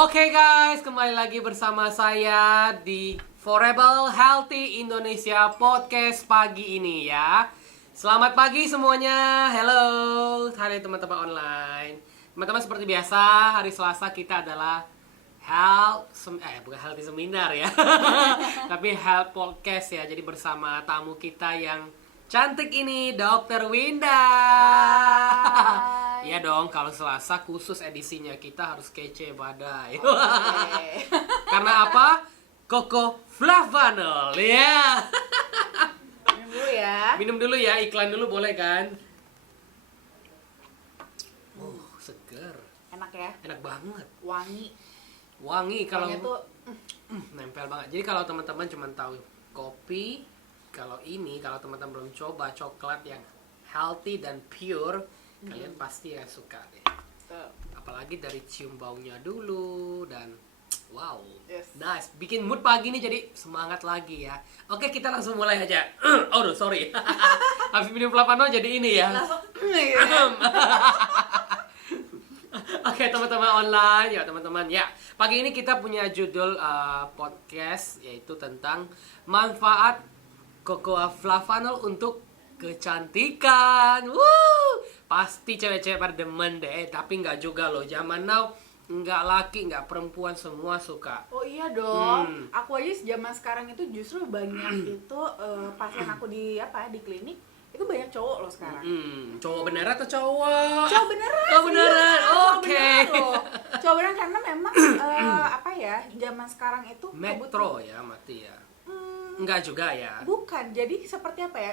Oke guys, kembali lagi bersama saya di Forever Healthy Indonesia Podcast pagi ini ya. Selamat pagi semuanya, hello. Hai teman-teman online. Teman-teman seperti biasa, hari Selasa kita adalah bukan Healthy Seminar ya. Tapi Health Podcast ya. Jadi bersama tamu kita yang cantik ini, Dr. Winda. Iya dong, kalau Selasa khusus edisinya kita harus kece badai. Okay. Karena apa? Coco Flavanol, ya. Minum dulu ya. Minum dulu ya, iklan dulu boleh kan? Seger. Enak ya. Enak banget. Wangi. Wangi kalau Wanginya tuh nempel banget. Jadi kalau teman-teman cuma tahu kopi, kalau teman-teman belum coba coklat yang healthy dan pure, kalian pasti ya suka deh. Apalagi dari cium baunya dulu dan wow, Yes. nice. Bikin mood pagi ini jadi semangat lagi ya. Oke, kita langsung mulai aja. Oh, sorry. Habis minum Flavanol jadi ini ya. langsung ya. Oke, teman-teman online ya, teman-teman ya. Pagi ini kita punya judul podcast yaitu tentang manfaat Cocoa Flavanol untuk kecantikan. Pasti cewek-cewek pada demen deh, tapi nggak juga loh. Zaman now nggak laki, nggak perempuan semua suka. Oh iya dong. Aku aja zaman sekarang itu justru banyak itu pasien aku di klinik itu banyak cowok loh sekarang. Cowok beneran atau cowok? Cowok beneran. Oh beneran. Cowok Oke. beneran loh. Cowok beneran karena memang zaman sekarang itu Metro ya, mati ya. Enggak juga ya. Bukan, jadi seperti apa ya?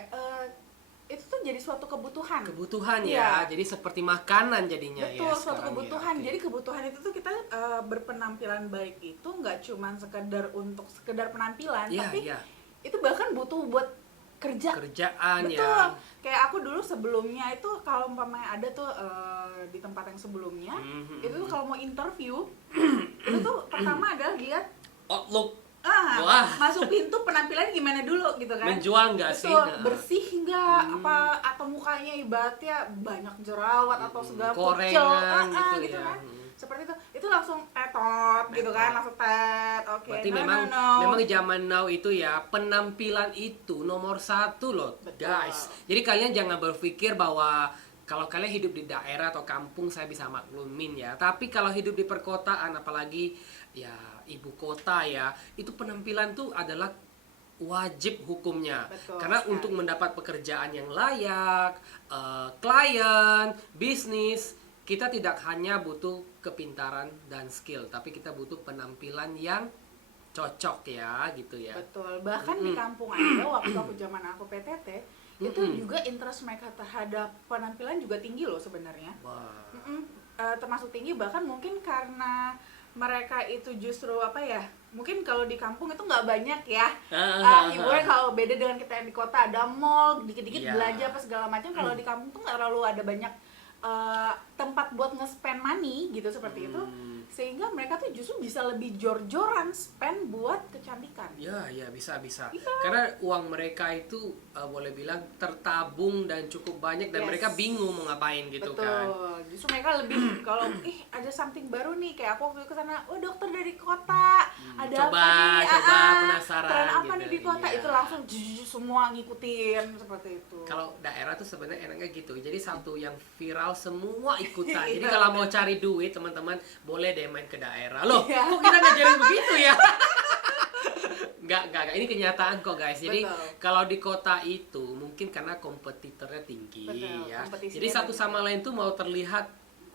Itu tuh jadi suatu kebutuhan. Kebutuhan Iya. ya. Jadi seperti makanan jadinya ya. Betul, suatu sekarang kebutuhan. ya. Oke. Jadi kebutuhan itu tuh kita berpenampilan baik itu nggak cuma sekedar penampilan, Iya, tapi iya. itu bahkan butuh buat Kerjaan Betul. ya. Kayak aku dulu sebelumnya itu kalau umpamanya ada tuh di tempat yang sebelumnya, itu tuh kalau mau interview itu tuh pertama adalah lihat Outlook. Wah. masuk pintu penampilan gimana dulu gitu kan. Menjual nggak sih? Betul, Nah. bersih nggak atau mukanya ibaratnya banyak jerawat atau segala Korengan gitu ya. kan. Seperti itu langsung tetot gitu kan, langsung tet. Oke. Berarti no, memang no. memang zaman now itu ya penampilan itu nomor satu loh. Betul. Guys. Jadi kalian jangan berpikir bahwa kalau kalian hidup di daerah atau kampung saya bisa maklumin ya. Tapi kalau hidup di perkotaan apalagi ya ibu kota ya, itu penampilan tuh adalah wajib hukumnya. Betul Karena sekali. untuk mendapat pekerjaan yang layak, klien, bisnis, kita tidak hanya butuh kepintaran dan skill, tapi kita butuh penampilan yang cocok ya, gitu ya. Betul. Bahkan di kampung aja waktu aku zaman aku PTT, itu juga interest mereka terhadap penampilan juga tinggi loh sebenarnya. Wah. Termasuk tinggi bahkan mungkin karena mereka itu justru mungkin kalau di kampung itu nggak banyak ya hiburan. Kalau beda dengan kita yang di kota ada mall dikit-dikit Iya. belanja apa segala macam. Kalau di kampung tuh nggak terlalu ada banyak tempat buat nge-spend money gitu seperti itu, sehingga mereka tuh justru bisa lebih jor-joran spend buat kecantikan. Ya, bisa. Iya. Karena uang mereka itu boleh bilang tertabung dan cukup banyak dan Yes. mereka bingung mau ngapain gitu Betul. kan. Justru mereka lebih kalau ada something baru nih, kayak aku waktu itu kesana, dokter dari kota, ada Coba, apa nih? penasaran tren apa gitu, nih di kota? iya. Itu langsung semua ngikutin seperti itu. Kalau daerah tuh sebenarnya enaknya gitu. Jadi satu yang viral semua ikutan. Jadi Iya, kalau mau cari duit teman-teman boleh deh main ke daerah. Loh, Iya. kok kita ngajarin begitu ya? Enggak. Ini kenyataan kok guys. Jadi Betul. kalau di kota itu mungkin karena kompetitornya tinggi. Betul, Ya. kompetisinya Jadi satu banyak. sama lain tuh mau terlihat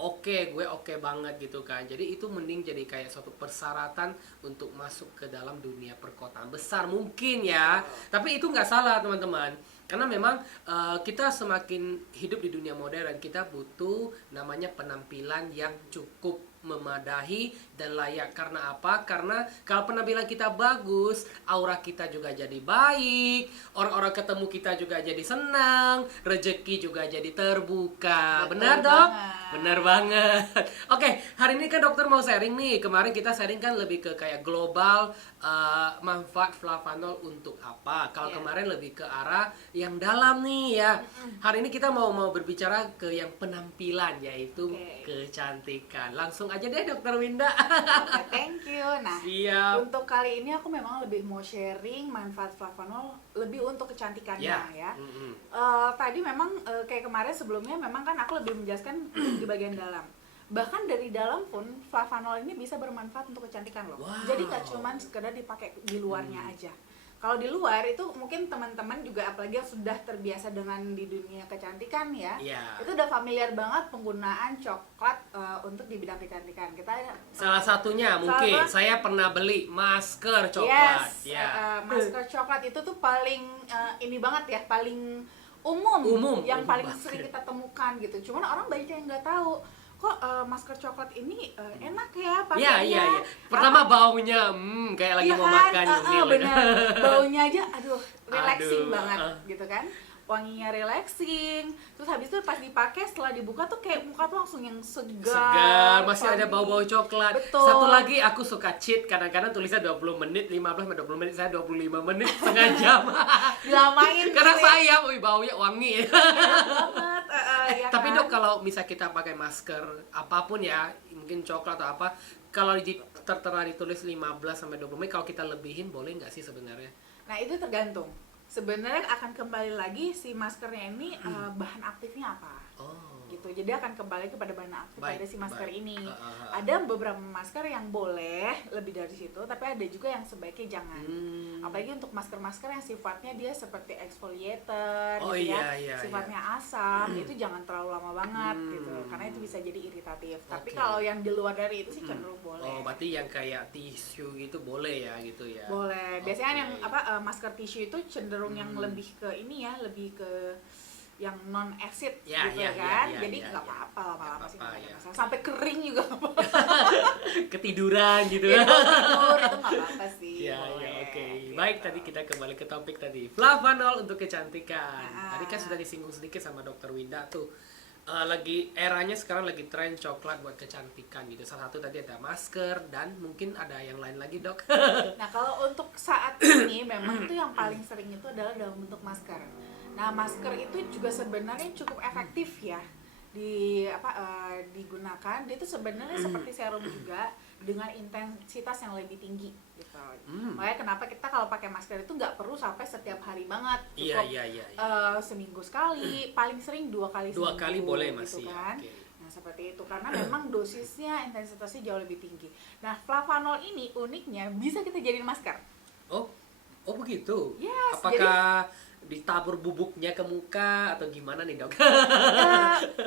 gue oke banget gitu kan. Jadi itu mending jadi kayak suatu persyaratan untuk masuk ke dalam dunia perkotaan besar mungkin ya. Tapi itu nggak salah teman-teman. Karena memang kita semakin hidup di dunia modern, kita butuh namanya penampilan yang cukup memadahi dan layak. Karena apa? Karena kalau penampilan kita bagus, aura kita juga jadi baik, orang-orang ketemu kita juga jadi senang, rezeki juga jadi terbuka. Betul Benar dok? banget. Benar banget. Oke, hari ini kan dokter mau sharing nih. Kemarin kita sharing kan lebih ke kayak global manfaat Flavanol untuk apa. Kalau Iya. kemarin lebih ke arah yang dalam nih ya. Hari ini kita mau berbicara ke yang penampilan, yaitu Oke. kecantikan. Langsung aja deh dokter Winda. Oke, thank you. Nah, Siap. untuk kali ini aku memang lebih mau sharing manfaat flavanol lebih untuk kecantikannya ya. Tadi memang kayak kemarin sebelumnya memang kan aku lebih menjelaskan di bagian dalam. Bahkan dari dalam pun flavanol ini bisa bermanfaat untuk kecantikan loh. Wow. Jadi gak cuma sekedar dipakai di luarnya aja. Kalau di luar itu mungkin teman-teman juga apalagi yang sudah terbiasa dengan di dunia kecantikan ya, itu udah familiar banget penggunaan coklat untuk di bidang kecantikan. Kita salah satunya mungkin saya pernah beli masker coklat. Yes, masker coklat itu tuh paling ini banget ya, paling umum yang paling sering kita temukan gitu. Cuman orang banyak yang nggak tahu kok masker coklat ini enak ya pakainya. Iya. Pertama baunya kayak lagi mau makan benar. Baunya aja relaxing banget gitu kan. Wanginya relaxing. Terus habis itu pas dipakai setelah dibuka tuh kayak muka tuh langsung yang segar, masih ada bau-bau coklat. Betul. Satu lagi aku suka cheat, kadang-kadang tulisnya 20 menit, 15-20 menit, saya 25 menit, setengah jam. Dilamain karena gitu ya. sayang, baunya wangi. Banget. Ya Tapi kan? Dok, kalau misal kita pakai masker apapun ya, mungkin coklat atau apa, kalau tertera ditulis 15-20 menit, kalau kita lebihin boleh nggak sih sebenarnya? Nah, itu tergantung. Sebenarnya akan kembali lagi si maskernya ini bahan aktifnya apa. Gitu. Jadi akan kembali kepada bahan aktif pada si masker ini. Ada beberapa masker yang boleh lebih dari situ, tapi ada juga yang sebaiknya jangan. Apalagi untuk masker-masker yang sifatnya dia seperti exfoliator gitu ya. Sifatnya asam, itu jangan terlalu lama banget gitu. Karena itu bisa jadi iritatif. Tapi kalau yang di luar dari itu sih cenderung boleh. Oh, berarti yang kayak tisu gitu boleh ya gitu ya. Boleh. Biasanya yang masker tisu itu cenderung yang lebih ke ini ya, lebih ke yang non acid gitu kan. Jadi nggak apa-apa lama-lama sih. Sampai kering juga nggak apa-apa. Ketiduran gitu. Ya, tidur itu nggak apa-apa sih. Oke. Gitu. Baik, tadi kita kembali ke topik tadi. Flavanol untuk kecantikan. Tadi kan sudah disinggung sedikit sama Dokter Winda tuh. Lagi eranya sekarang lagi tren coklat buat kecantikan gitu. Salah satu tadi ada masker dan mungkin ada yang lain lagi, Dok. Nah, kalau untuk saat ini memang itu yang paling sering itu adalah dalam bentuk masker. Nah, masker itu juga sebenarnya cukup efektif ya digunakan. Dia itu sebenarnya seperti serum juga dengan intensitas yang lebih tinggi gitu. Makanya kenapa kita kalau pakai masker itu nggak perlu sampai setiap hari banget, cukup seminggu sekali, paling sering 2 kali seminggu. 2 kali boleh masih. Gitu kan. Nah, seperti itu karena memang dosisnya, intensitasnya jauh lebih tinggi. Nah, flavanol ini uniknya bisa kita jadiin masker. Oh begitu. Yes, apakah ditabur bubuknya ke muka atau gimana nih, Dok?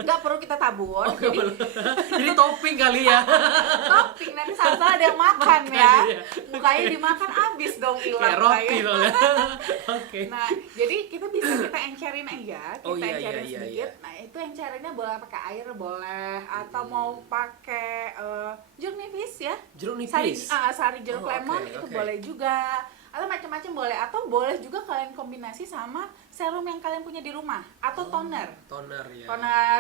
Nggak perlu kita tabur. Jadi topping kali ya. Topping nanti salah-salah ada yang makan ya. Mukanya dimakan abis dong hilang. Kayak roti loh. Oke. Nah, jadi kita encerin aja. Encerin sedikit. Iya. Nah, itu enceringnya boleh pakai air boleh atau mau pakai jeruk nipis ya. Jeruk nipis. Sari jeruk lemon itu boleh juga. Atau macam-macam boleh, atau boleh juga kalian kombinasi sama serum yang kalian punya di rumah atau toner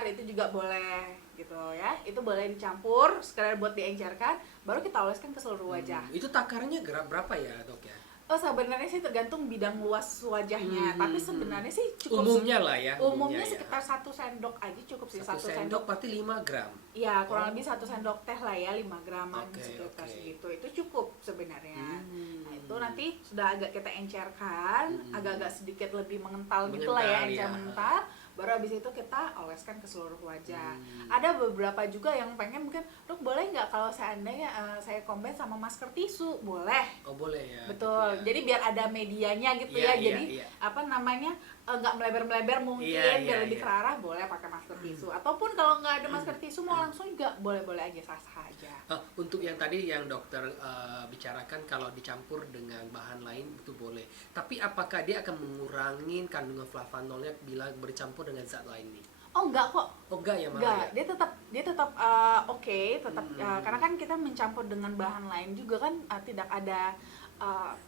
itu juga boleh gitu ya. Itu boleh dicampur sekadar buat diencerkan, baru kita oleskan ke seluruh wajah. Itu takarnya berapa ya, Dok ya? Sebenarnya sih tergantung bidang luas wajahnya, tapi sebenarnya sih cukup umumnya lah ya. Umumnya sekitar 1 sendok aja cukup sih. 1 sendok berarti 5 gram. Iya, kurang lebih 1 sendok teh lah ya, 5 graman sekitar segitu. Itu cukup sebenarnya. Nah, itu nanti sudah agak kita encerkan, agak-agak sedikit lebih mengental gitu lah ya, encer mengental. Baru habis itu kita oleskan ke seluruh wajah. Ada beberapa juga yang pengen mungkin, Dok boleh nggak kalau seandainya saya combine sama masker tisu? Boleh. Oh boleh ya. Betul. Ya. Jadi biar ada medianya gitu ya. Jadi nggak melebar-melebar mungkin biar lebih terarah, boleh pakai masker tisu. Ataupun kalau nggak ada masker tisu mau langsung juga boleh-boleh aja, sah-sah aja. Untuk yang tadi yang dokter bicarakan kalau dicampur dengan bahan lain itu boleh. Tapi apakah dia akan mengurangi kandungan flavanolnya bila bercampur dengan zat lain nih? Oh enggak kok. Oh enggak ya, malah. Enggak, dia tetap karena kan kita mencampur dengan bahan lain juga kan tidak ada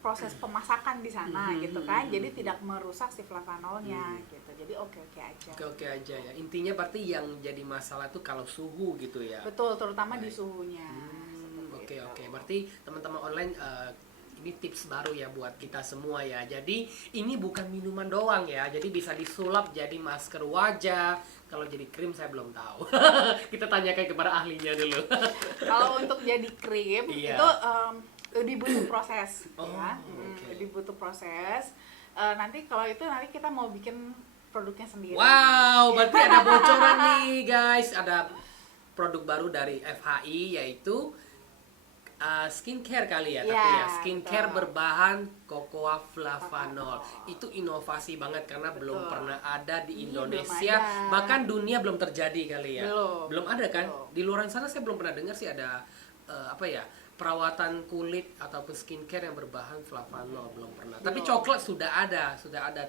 proses pemasakan di sana gitu kan. Jadi tidak merusak si flavanolnya gitu. Jadi oke aja. Oke aja ya. Intinya berarti yang jadi masalah tuh kalau suhu gitu ya. Betul, terutama di suhunya. Oke. Berarti teman-teman online ini tips baru ya buat kita semua ya. Jadi ini bukan minuman doang ya. Jadi bisa disulap jadi masker wajah. Kalau jadi krim saya belum tahu. Kita tanyakan kepada ahlinya dulu. Kalau untuk jadi krim Iya. itu lebih butuh proses Oh, ya. oke. Lebih butuh proses. Nanti kalau itu nanti kita mau bikin produknya sendiri. Wow, berarti ada bocoran nih guys. Ada produk baru dari FHI yaitu skincare kali ya, tapi Ya, ya skincare betul. berbahan cocoa flavanol. Itu inovasi banget karena belum Betul. pernah ada di Iya, Indonesia, belum ada. bahkan dunia belum terjadi kali ya. Belum. Ada kan? Belum. Di luar sana saya belum pernah dengar sih ada apa ya? Perawatan kulit ataupun skincare yang berbahan flavanol belum pernah. Tapi Belum. coklat sudah ada.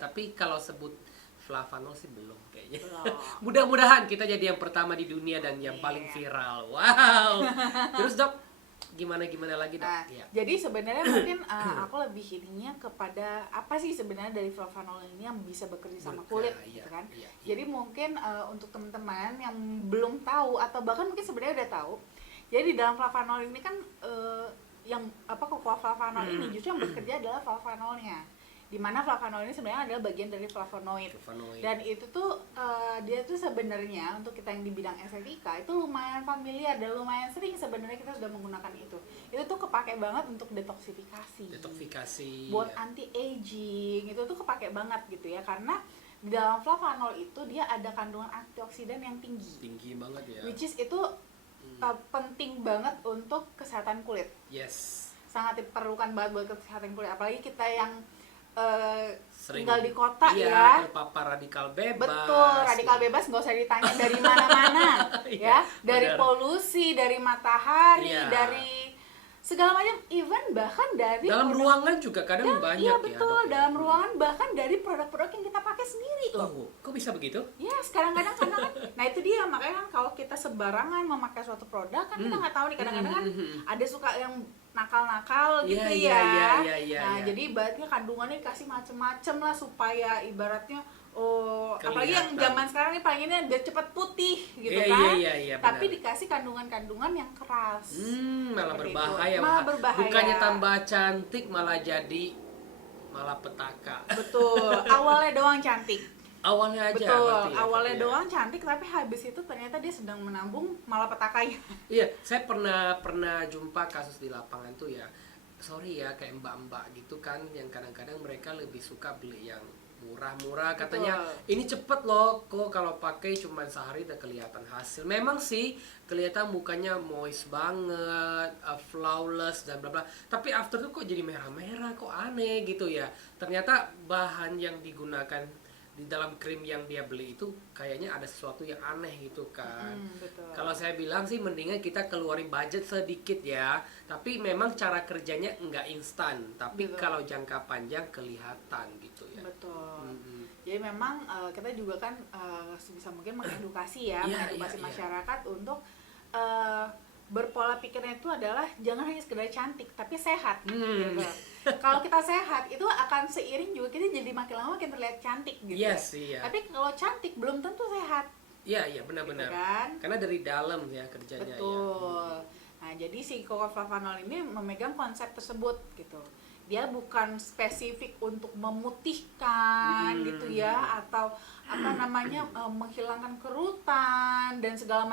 Tapi kalau sebut flavanol sih belum kayaknya. Belum. Mudah-mudahan kita jadi yang pertama di dunia dan yang paling viral. Wow. Terus Dok, gimana lagi Dok? Nah, Iya. jadi sebenarnya mungkin aku lebih ininya kepada apa sih sebenarnya dari flavanol ini yang bisa bekerja sama kulit, Iya, gitu kan? iya. Jadi mungkin untuk teman-teman yang belum tahu atau bahkan mungkin sebenarnya udah tahu, jadi di dalam flavanol ini kan yang cocoa flavanol ini justru yang bekerja adalah flavanolnya. Dimana flavanol ini sebenarnya adalah bagian dari flavonoid. Flavonoid. Dan itu tuh dia tuh sebenarnya untuk kita yang di bidang estetika itu lumayan familiar dan lumayan sering sebenarnya kita sudah menggunakan itu. Itu tuh kepake banget untuk detoksifikasi. Buat ya. anti aging itu tuh kepake banget gitu ya, karena di dalam flavanol itu dia ada kandungan antioksidan yang tinggi. Tinggi banget ya. Which is itu penting banget untuk kesehatan kulit. Yes. Sangat diperlukan banget buat kesehatan kulit, apalagi kita yang Sering tinggal di kota iya, ya. terpapar radikal bebas. Betul, radikal bebas nggak usah ditanya dari mana-mana ya, dari benar. polusi, dari matahari, Iya. dari segala macam, even bahkan dari Dalam produk- ruangan juga kadang banyak iya ya. betul, Dok, ya. dalam ruangan bahkan dari produk-produk yang kita pakai sendiri loh. Oh, kok bisa begitu? Ya, kadang-kadang kan, nah itu dia makanya kan kalau kita sembarangan memakai suatu produk kan kita nggak tahu nih, kadang-kadang kan ada suka yang nakal-nakal gitu Iya, ya. iya, Nah, iya. jadi ibaratnya kandungannya dikasih macem-macem lah supaya ibaratnya apalagi yang Kelihatan. zaman sekarang nih paling ini biar cepat putih gitu Iya, kan. iya, Tapi benar. dikasih kandungan-kandungan yang keras. Malah Seperti berbahaya. itu. Malah berbahaya. Bukannya tambah cantik malah jadi petaka. Betul, awalnya doang cantik. Awalnya aja Betul, berarti ya, awalnya tapi ya. doang cantik tapi habis itu ternyata dia sedang menambung malapetakanya. Iya, saya pernah jumpa kasus di lapangan tuh ya. Sorry ya, kayak mbak-mbak gitu kan yang kadang-kadang mereka lebih suka beli yang murah-murah, katanya Betul. ini cepet loh kok kalau pakai cuma sehari udah kelihatan hasil. Memang sih kelihatan mukanya moist banget, flawless dan bla bla. Tapi after itu kok jadi merah-merah, kok aneh gitu ya. Ternyata bahan yang digunakan di dalam krim yang dia beli itu kayaknya ada sesuatu yang aneh gitu kan. Betul. Kalau saya bilang sih mendingan kita keluarin budget sedikit ya. Tapi memang cara kerjanya nggak instan. Tapi Betul. kalau jangka panjang kelihatan gitu ya. Betul. Mm-mm. Jadi memang kita juga kan sebisa mungkin mengedukasi ya, Iya, mengedukasi iya, iya. masyarakat untuk berpola pikirnya itu adalah jangan hanya sekedar cantik tapi sehat. Gitu. Kalau kita sehat itu akan seiring juga kita jadi makin lama makin terlihat cantik gitu. Yes, iya. Tapi kalau cantik belum tentu sehat. Iya, benar-benar. Gitu kan? Karena dari dalam ya kerjanya ya. Betul. Nah, jadi si cocoa flavanol ini memegang konsep tersebut gitu. Dia bukan spesifik untuk memutihkan gitu ya, atau apa namanya menghilangkan kerutan dan segala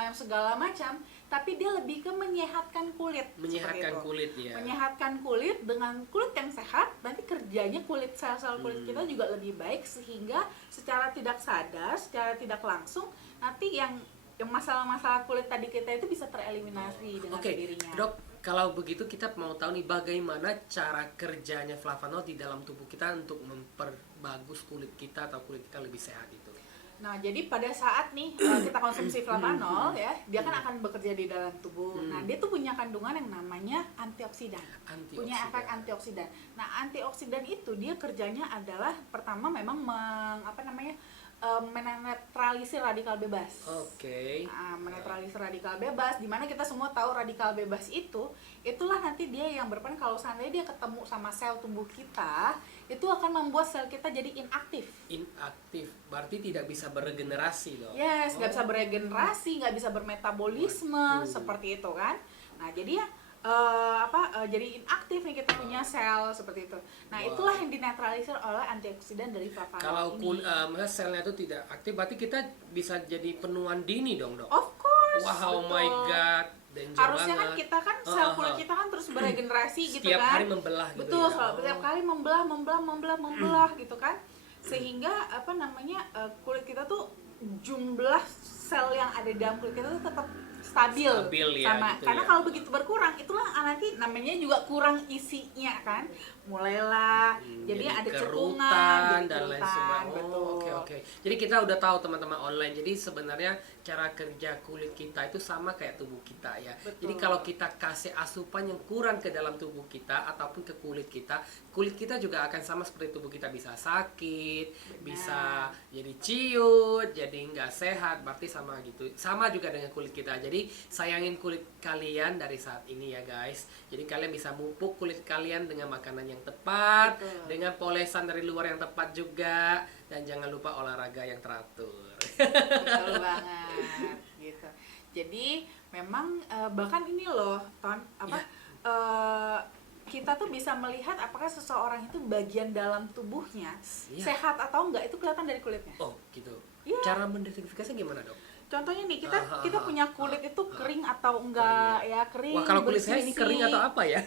macam, tapi dia lebih ke menyehatkan kulit. Menyehatkan seperti itu. kulit ya. Menyehatkan kulit dengan kulit yang sehat, nanti kerjanya kulit sel-sel kulit kita juga lebih baik sehingga secara tidak sadar, secara tidak langsung nanti yang masalah-masalah kulit tadi kita itu bisa tereliminasi dengan Oke, sendirinya. Dok, kalau begitu kita mau tahu nih bagaimana cara kerjanya flavanol di dalam tubuh kita untuk memperbagus kulit kita atau kulit kita lebih sehat itu. Nah, jadi pada saat nih kita konsumsi flavanol ya, dia kan akan bekerja di dalam tubuh. Nah, dia tuh punya kandungan yang namanya antioksidan. Punya efek antioksidan. Nah, antioksidan itu dia kerjanya adalah pertama memang menetralisir radikal bebas. Oke. Nah, menetralisir radikal bebas, dimana kita semua tahu radikal bebas itulah nanti dia yang berperan kalau seandainya dia ketemu sama sel tubuh kita, itu akan membuat sel kita jadi inaktif. Inaktif, berarti tidak bisa beregenerasi dong. Yes, nggak bisa beregenerasi, nggak bisa bermetabolisme seperti itu kan. Nah, jadi ya jadi inaktif nih kita punya sel seperti itu. Nah, Wow. itulah yang dinetralisir oleh antioksidan dari flavanol Kalau ini. misalnya selnya itu tidak aktif, berarti kita bisa jadi penuaan dini dong, Dok. Of course. Wow, betul. my god, danger Harusnya kan banget. kita kan sel kulit kita kan terus beregenerasi gitu Setiap kan. hari membelah gitu Betul, ya. setiap kali membelah gitu kan. Sehingga kulit kita tuh jumlah sel yang ada di dalam kulit kita tuh tetap stabil Ya, sama gitu karena ya. kalau begitu berkurang itulah nanti namanya juga kurang isinya kan, mulailah jadi ada cekungan, jadi dan lain kerutan, sebagainya. betul. Oke. Jadi kita udah tahu teman-teman online. Jadi sebenarnya cara kerja kulit kita itu sama kayak tubuh kita ya. Betul. Jadi kalau kita kasih asupan yang kurang ke dalam tubuh kita ataupun ke kulit kita juga akan sama seperti tubuh kita, bisa sakit, bisa jadi ciut, jadi nggak sehat. Berarti sama gitu. Sama juga dengan kulit kita. Jadi sayangin kulit kalian dari saat ini ya guys. Jadi kalian bisa mupuk kulit kalian dengan makanan yang tepat, Betul. dengan polesan dari luar yang tepat juga, dan jangan lupa olahraga yang teratur. Betul banget gitu. Jadi memang bahkan ini loh Ton kita tuh bisa melihat apakah seseorang itu bagian dalam tubuhnya Iya. sehat atau enggak itu kelihatan dari kulitnya. Oh gitu. Iya. Cara mendetifikasinya gimana, Dok? Contohnya nih kita punya kulit itu kering atau enggak ya, kering. Wah, kalau kulit saya ini bersisi. kering atau apa ya?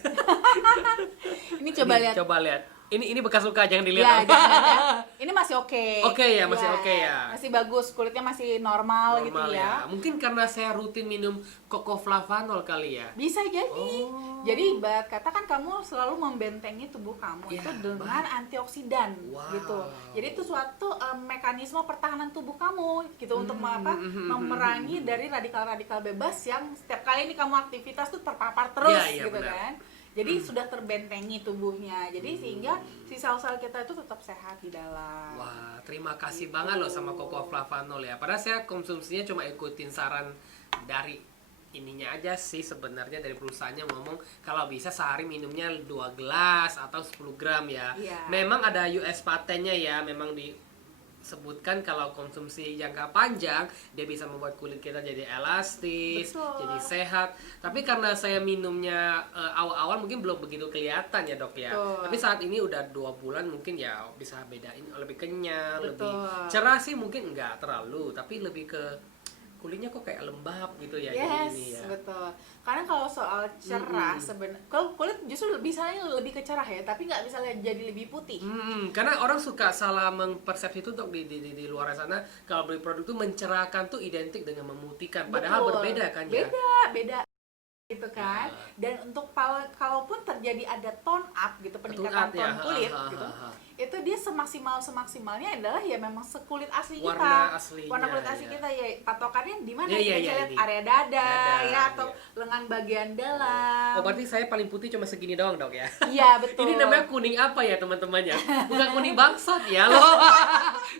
Ini coba lihat. Coba lihat. Ini bekas luka, jangan Ya, dilihat. Dok. jangan ya. Ini masih oke. Oke ya, masih oke ya. Masih bagus, kulitnya masih normal gitu Normal ya. Mungkin karena saya rutin minum Flavanol kali ya. Bisa jadi. Oh. Jadi ibarat kata kan kamu selalu membentengi tubuh kamu Ya, itu dengan antioksidan Wow. gitu. Jadi itu suatu mekanisme pertahanan tubuh kamu gitu untuk memerangi dari radikal-radikal bebas yang setiap kali ini kamu aktivitas tuh terpapar terus Ya, gitu benar. kan. Jadi sudah terbentengi tubuhnya. Jadi sehingga si sel-sel kita itu tetap sehat di dalam. Wah, terima kasih banget loh sama Flavanol ya. Padahal saya konsumsinya cuma ikutin saran dari ininya aja sih sebenarnya, dari perusahaannya ngomong kalau bisa sehari minumnya 2 gelas atau 10 gram ya. Iya. Memang ada US patennya ya, memang disebutkan kalau konsumsi jangka panjang dia bisa membuat kulit kita jadi elastis, Betul. jadi sehat. Tapi karena saya minumnya awal-awal mungkin belum begitu kelihatan ya, Dok ya. Betul. Tapi saat ini udah 2 bulan mungkin ya bisa bedain, lebih kenyal, lebih Betul. cerah sih mungkin enggak terlalu, tapi lebih ke kulitnya kok kayak lembab gitu ya. Jadi Yes, ini ya. betul. Karena kalau soal cerah sebenarnya, kalau kulit justru bisa lebih ke cerah ya, tapi nggak bisa jadi lebih putih. Karena orang suka salah mempersepsi itu untuk di luar sana, kalau beli produk itu mencerahkan tuh identik dengan memutihkan, padahal Betul. berbeda kan ya. Beda gitu kan. Dan untuk kalaupun terjadi ada tone up gitu, peningkatan Tone up ya, tone kulit ha, ha, gitu, ha, ha. itu dia semaksimalnya adalah ya memang sekulit asli Warna kita. aslinya, Warna kulit asli ya. kita ya, patokannya di mana? Iya, Kita iya, lihat ini. area dada Dada, ya, atau iya. lengan bagian dalam. Oh, berarti saya paling putih cuma segini doang, Dok ya. Iya, betul. Ini namanya kuning apa ya teman-temannya? Bukan kuning bangsat ya loh.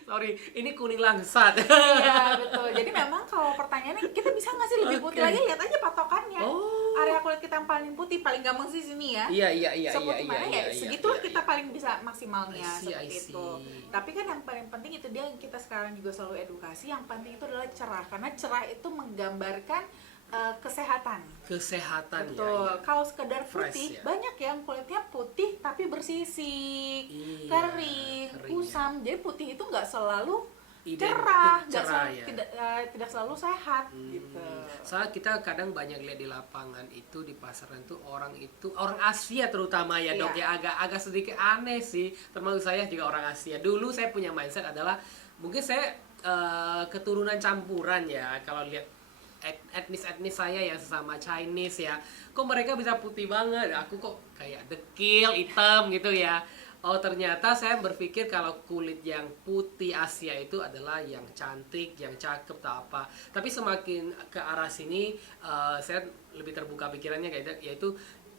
Sorry, ini kuning langsat. Iya, betul. Jadi memang kalau pertanyaannya kita bisa nggak sih lebih putih Oke. lagi, lihat aja patokannya. Oh. Area kulit kita yang paling putih, paling gampang sih sini ya. Iya. Seputih mana ya, segitulah iya, kita paling bisa maksimalnya I see, seperti I see. itu. Tapi kan yang paling penting itu dia yang kita sekarang juga selalu edukasi, yang penting itu adalah cerah, karena cerah itu menggambarkan kesehatan. Kesehatan Betul. ya. Kalau sekedar Fresh, putih, ya. banyak yang kulitnya putih tapi bersisik, Iya, kering, kering, kusam. Jadi putih itu nggak selalu Identik cerah, nggak cerah, selalu, ya. tidak selalu sehat gitu. Soalnya kita kadang banyak lihat di lapangan itu, di pasaran tuh orang Asia terutama ya, Dok Iya. ya, agak sedikit aneh sih. Termasuk saya juga orang Asia. Dulu saya punya mindset adalah mungkin saya keturunan campuran ya. Kalau lihat etnis saya yang sesama Chinese ya, kok mereka bisa putih banget, aku kok kayak dekil, hitam gitu ya. Oh, ternyata saya berpikir kalau kulit yang putih Asia itu adalah yang cantik, yang cakep atau apa. Tapi semakin ke arah sini saya lebih terbuka pikirannya yaitu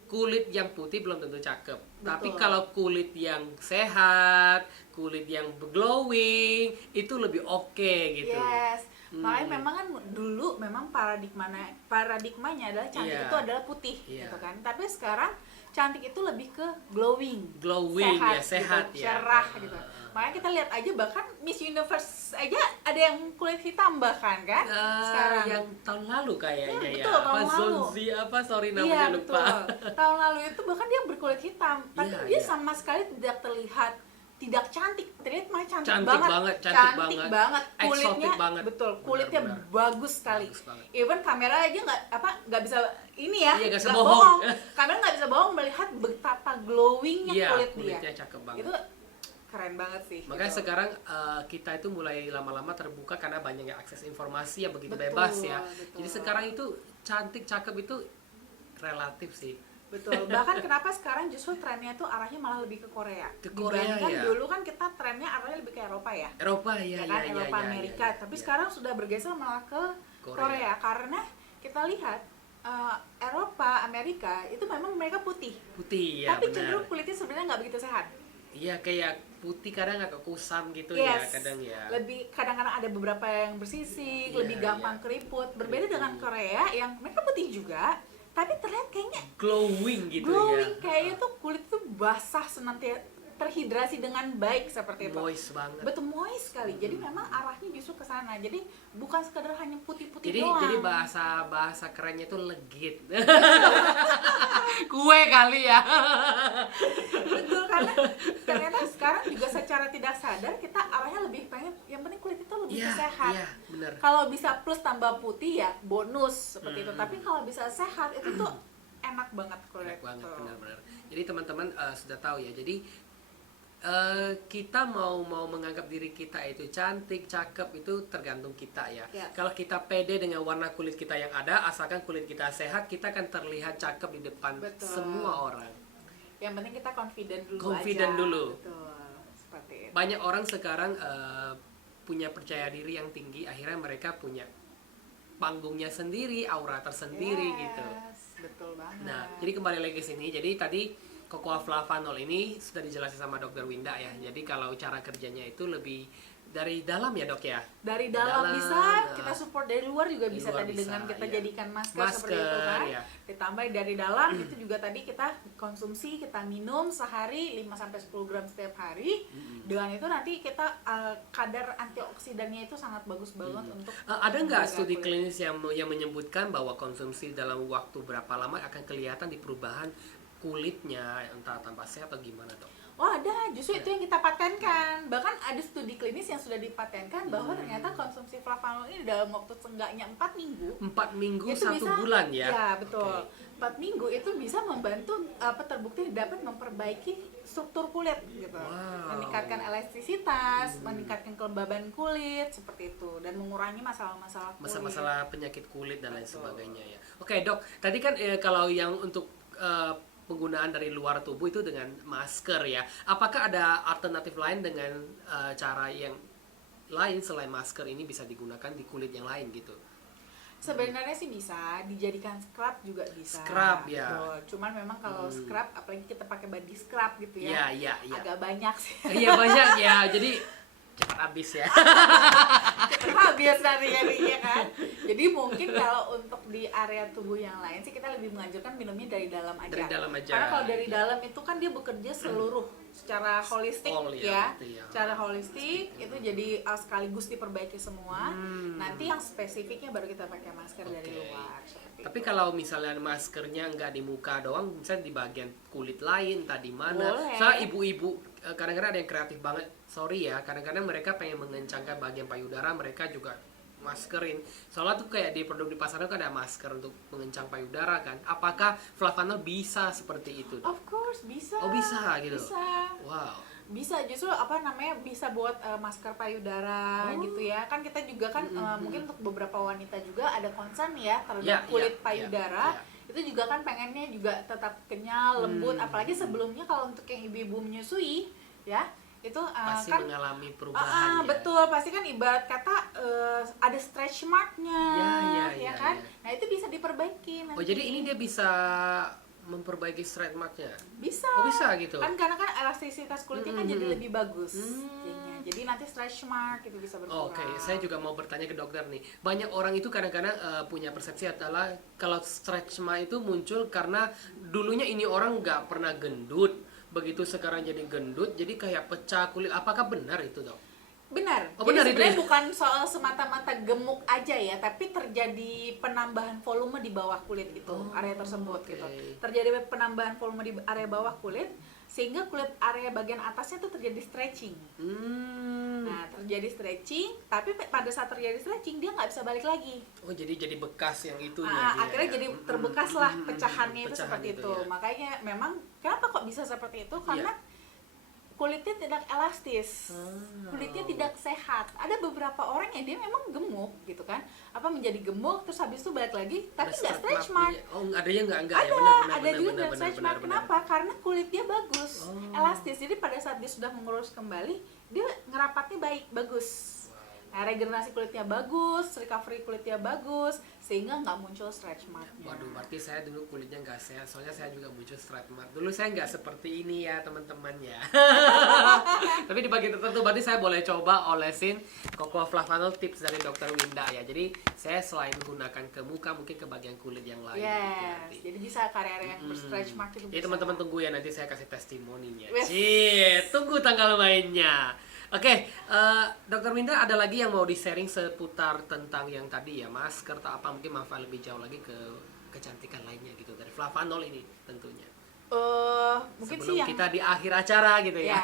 kulit yang putih belum tentu cakep. Tapi kalau kulit yang sehat, kulit yang glowing itu lebih oke gitu. Yes, Makanya memang kan dulu memang paradigmanya adalah cantik Iya. itu adalah putih Iya. gitu kan. Tapi sekarang cantik itu lebih ke glowing, sehat gitu, ya. cerah gitu. Makanya kita lihat aja bahkan Miss Universe aja ada yang kulit hitam bahkan kan sekarang. Yang tahun lalu kayaknya ya. Betul, tahun lalu. Zonzi sorry Iya namanya lupa. betul. Tahun lalu itu bahkan dia berkulit hitam, tapi Iya, dia iya. sama sekali tidak terlihat tidak cantik, terlihat malah cantik Cantik banget, cantik banget. kulitnya Eksotik banget. betul, kulitnya Benar-benar. bagus sekali. Bagus banget. Even kamera aja nggak bisa ini ya, Iya, nggak bisa nggak bohong. Kamera nggak bisa bohong melihat betapa glowingnya Iya, kulit dia. kulitnya cakep banget. Itu keren banget sih. Makanya gitu. sekarang kita itu mulai lama-lama terbuka karena banyaknya akses informasi yang begitu Betul, bebas ya. betul. Jadi sekarang itu cantik, cakep itu relatif sih. Betul. Bahkan kenapa sekarang justru trennya tuh arahnya malah lebih ke Korea. Ke Korea, Dibandingkan ya. dulu kan kita trennya arahnya lebih ke Eropa ya. Eropa ya, Ya kan, ya, Eropa ya, Amerika. ya, ya, Tapi ya. sekarang sudah bergeser malah ke Korea. Korea karena kita lihat Eropa, Amerika itu memang mereka putih. Putih ya, tapi benar. cenderung kulitnya sebenarnya nggak begitu sehat. Iya, kayak putih kadang agak kusam gitu Yes. ya kadang ya. Lebih kadang-kadang ada beberapa yang bersisik, Iya, lebih gampang iya. keriput. Berbeda dengan Korea yang mereka putih juga, tapi terlihat kayaknya Glowing gitu glowing, ya. kayaknya tuh kulit tuh basah senantiasa terhidrasi dengan baik seperti itu. Moist banget. Betul, moist sekali. Jadi memang arahnya justru ke sana. Jadi bukan sekedar hanya putih-putih Jadi doang. jadi bahasa kerennya tuh legit. Kue kali ya. Betul, karena ternyata sekarang juga secara tidak sadar kita arahnya lebih pengen yang penting kulit itu lebih Iya, sehat. iya, benar. Kalau bisa plus tambah putih ya bonus seperti itu. Tapi kalau bisa sehat itu tuh enak banget kulit. Enak banget, tuh. benar-benar. Jadi teman-teman sudah tahu ya. Jadi kita mau menganggap diri kita itu cantik, cakep itu tergantung kita ya. Yes. Kalau kita pede dengan warna kulit kita yang ada, asalkan kulit kita sehat, kita akan terlihat cakep di depan Betul. semua orang. Yang penting kita confident dulu Confident aja. dulu. Betul. Seperti itu. Banyak orang sekarang punya percaya diri yang tinggi, akhirnya mereka punya panggungnya sendiri, aura tersendiri gitu. Betul banget. Nah, jadi kembali lagi ke sini. Jadi tadi Cocoa Flavanol ini sudah dijelaskan sama Dokter Winda ya. Jadi kalau cara kerjanya itu lebih dari dalam ya, Dok ya. Dari dalam bisa, nah, kita support dari luar juga dari bisa luar tadi bisa, dengan kita iya. jadikan masker seperti itu Masker, kan. ya. Ditambah dari dalam itu juga tadi kita konsumsi, kita minum sehari 5 sampai 10 gram setiap hari. Dengan itu nanti kita kadar antioksidannya itu sangat bagus banget untuk Ada nggak menjaga studi kulit. klinis yang menyebutkan bahwa konsumsi dalam waktu berapa lama akan kelihatan di perubahan kulitnya, entah tanpa sehat atau gimana, Dok? Oh ada, justru itu yang kita patenkan. Bahkan ada studi klinis yang sudah dipatenkan bahwa ternyata konsumsi flavanol ini dalam waktu seenggaknya 4 minggu 4 minggu itu 1 bisa, bulan ya? Ya betul. Oke. 4 minggu itu bisa membantu terbukti dapat memperbaiki struktur kulit gitu. Wow. Meningkatkan elastisitas, meningkatkan kelembaban kulit seperti itu dan mengurangi masalah-masalah kulit. Masalah penyakit kulit dan lain Betul. sebagainya ya. Oke, Dok, tadi kan kalau yang untuk penggunaan dari luar tubuh itu dengan masker ya. Apakah ada alternatif lain dengan cara yang lain selain masker ini bisa digunakan di kulit yang lain gitu? Sebenarnya sih bisa dijadikan scrub juga bisa. Scrub, ya. Betul. Cuman memang kalau scrub apalagi kita pakai body scrub gitu ya. Iya. Agak banyak sih. Iya banyak ya. Jadi cepat habis ya. Habis nanti kan. Jadi mungkin kalau untuk di area tubuh yang lain sih kita lebih menganjurkan minumnya dari dalam aja. Dari dalam aja, Karena kalau dari ya. dalam itu kan dia bekerja seluruh secara holistik All, ya. gitu ya. Secara holistik itu jadi sekaligus diperbaiki semua. Nanti yang spesifiknya baru kita pakai masker dari Oke. luar. Seperti Tapi itu. kalau misalnya maskernya nggak di muka doang, misalnya di bagian kulit lain, entah di mana. Boleh. Soalnya ibu-ibu kadang-kadang ada yang kreatif banget. Sorry ya, kadang-kadang mereka pengen mengencangkan bagian payudara, mereka juga maskerin. Soalnya tuh kayak di produk di pasaran kan ada masker untuk mengencang payudara kan. Apakah flavanol bisa seperti itu? Of course bisa. Oh, bisa gitu? Bisa. Wow. Bisa justru bisa buat masker payudara gitu ya. Kan kita juga kan mungkin untuk beberapa wanita juga ada concern ya terhadap Ya, kulit ya, payudara. ya. Itu juga kan pengennya juga tetap kenyal, lembut. Apalagi sebelumnya kalau untuk yang ibu-ibu menyusui ya, itu Pasti kan mengalami perubahan ya. betul, pasti kan ibarat kata ada stretch marknya Ya, kan. ya. Nah, itu bisa diperbaiki nanti. Oh, jadi ini dia bisa memperbaiki stretch marknya? Bisa. Oh, bisa gitu. Kan karena kan elastisitas kulitnya kan jadi lebih bagus. Jadinya. Jadi nanti stretch mark itu bisa berkurang. Oke, saya juga mau bertanya ke dokter nih. Banyak orang itu kadang-kadang punya persepsi adalah kalau stretch mark itu muncul karena dulunya ini orang nggak pernah gendut, begitu sekarang jadi gendut, jadi kayak pecah kulit. Apakah benar itu, Dok? Benar. Oh, Jadi benar itu sebenarnya ya? bukan soal semata-mata gemuk aja ya, tapi terjadi penambahan volume di bawah kulit itu, area tersebut gitu. Terjadi penambahan volume di area bawah kulit sehingga kulit area bagian atasnya tuh terjadi stretching. Nah, terjadi stretching, tapi pada saat terjadi stretching dia nggak bisa balik lagi. Oh, jadi bekas yang itunya. Akhirnya ya? jadi terbekas lah pecahannya itu Pecahan seperti itu, itu. ya. Makanya memang kenapa kok bisa seperti itu? Karena kulitnya tidak elastis, kulitnya tidak sehat. Ada beberapa orang yang dia memang gemuk gitu kan, menjadi gemuk terus habis itu balik lagi, tapi nggak stretch mark. Oh, ada yang nggak Ada, ya? Benar, ada juga benar, nggak stretch benar, mark. benar. Kenapa? Karena kulit dia bagus, elastis. Jadi pada saat dia sudah mengurus kembali, dia ngerapatnya bagus. Nah, regenerasi kulitnya bagus, recovery kulitnya bagus, sehingga nggak muncul stretch mark-nya. Waduh, berarti saya dulu kulitnya nggak sehat, soalnya saya juga muncul stretch mark. Dulu saya nggak seperti ini ya teman-teman ya. Tapi di bagian tertentu berarti saya boleh coba olesin Cocoa Flavanol tips dari Dokter Winda ya. Jadi saya selain menggunakan ke muka, mungkin ke bagian kulit yang lain. Yes, gitu nanti. jadi bisa area-area yang berstretch mark itu Jadi bisa. teman-teman tunggu ya, nanti saya kasih testimoninya. Yes. Tunggu tanggal mainnya. Oke, Dokter Winda ada lagi yang mau di-sharing seputar tentang yang tadi ya, masker atau apa, mungkin manfaat lebih jauh lagi ke kecantikan lainnya gitu dari Flavanol ini tentunya. Mungkin Sebelum sih yang kita di akhir acara gitu ya. ya,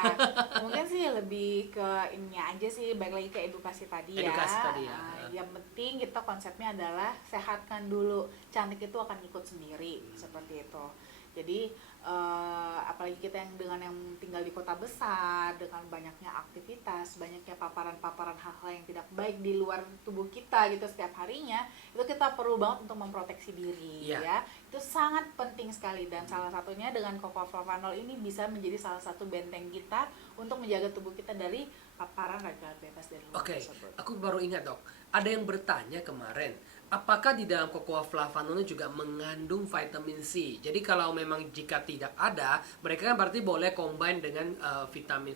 mungkin sih lebih ke ininya aja sih, balik lagi ke edukasi tadi ya. Edukasi tadi ya. Yang penting kita konsepnya adalah sehatkan dulu, cantik itu akan ikut sendiri seperti itu. Jadi apalagi kita yang tinggal di kota besar dengan banyaknya aktivitas, banyaknya paparan-paparan hal-hal yang tidak baik di luar tubuh kita gitu setiap harinya, itu kita perlu banget untuk memproteksi diri ya. Itu sangat penting sekali, dan salah satunya dengan Cocoa Flavanol ini bisa menjadi salah satu benteng kita untuk menjaga tubuh kita dari paparan radikal bebas dari luar tersebut. Aku baru ingat, Dok. Ada yang bertanya kemarin, apakah di dalam Cocoa Flavanol juga mengandung vitamin C? Jadi kalau memang jika tidak ada, mereka kan berarti boleh combine dengan vitamin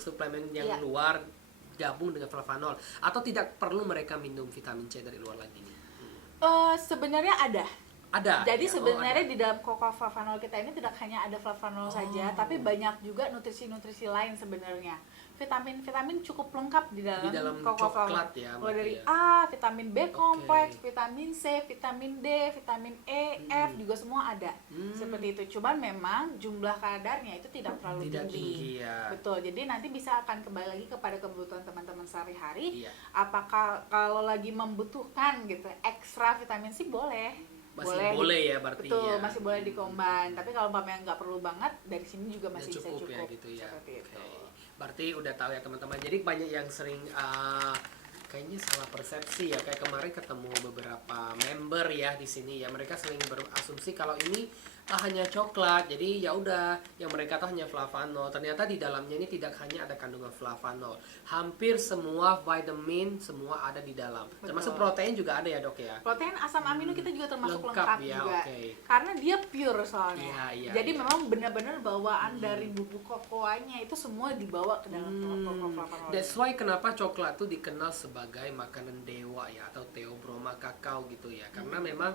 suplemen yang luar gabung dengan Flavanol, atau tidak perlu mereka minum vitamin C dari luar lagi nih? Sebenarnya ada. Jadi ya? sebenarnya di dalam Cocoa Flavanol kita ini tidak hanya ada Flavanol saja, tapi banyak juga nutrisi-nutrisi lain sebenarnya. Vitamin cukup lengkap di dalam Cocoa coklat Flavanol. ya. Mulai dari ya. A, vitamin B kompleks, vitamin C, vitamin D, vitamin E, F juga semua ada. Seperti itu. Cuman memang jumlah kadarnya itu tidak terlalu tinggi. Ya. Betul. Jadi nanti bisa akan kembali lagi kepada kebutuhan teman-teman sehari-hari. Iya. Apakah kalau lagi membutuhkan gitu ekstra vitamin C boleh. Masih boleh ya berarti. Betul, ya. masih boleh dikombin. Tapi kalau umpamanya nggak perlu banget, dari sini juga masih bisa cukup ya, gitu ya. Seperti itu. Berarti udah tahu ya teman-teman. Jadi banyak yang sering kayaknya salah persepsi ya. Kayak kemarin ketemu beberapa member ya di sini ya. Mereka sering berasumsi kalau ini hanya coklat. Jadi ya udah, yang mereka tahu hanya Flavanol. Ternyata di dalamnya ini tidak hanya ada kandungan Flavanol. Hampir semua vitamin semua ada di dalam. Betul. Termasuk protein juga ada ya, Dok ya. Protein, asam amino kita juga termasuk Lengkap lengkap ya, juga. oke. Karena dia pure soalnya. Iya, Jadi iya. memang benar-benar bawaan dari bubuk kokoanya itu semua dibawa ke dalam Cocoa Flavanol. That's why kenapa coklat itu dikenal sebagai makanan dewa ya, atau Theobroma kakao gitu ya. Karena memang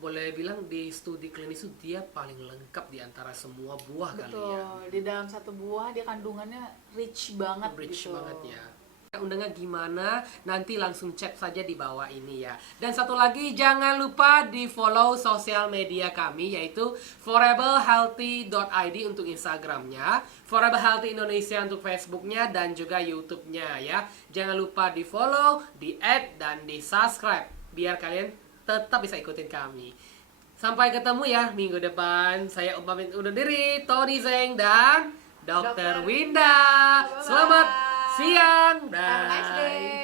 boleh bilang di studi klinis itu dia paling lengkap di antara semua buah kali ya. Betul. Di dalam satu buah dia kandungannya rich banget Rich gitu. banget ya. Undangan gimana? Nanti langsung cek saja di bawah ini ya. Dan satu lagi, jangan lupa di follow sosial media kami, yaitu foreverhealthy.id untuk Instagramnya, Forever Healthy Indonesia untuk Facebooknya, dan juga YouTube-nya ya. Jangan lupa di follow, di add, dan di subscribe, biar kalian tetap bisa ikutin kami. Sampai ketemu ya minggu depan. Saya pamit undur diri, Tony Zeng dan Dr. Winda. Bye-bye. Selamat siang Have a nice day.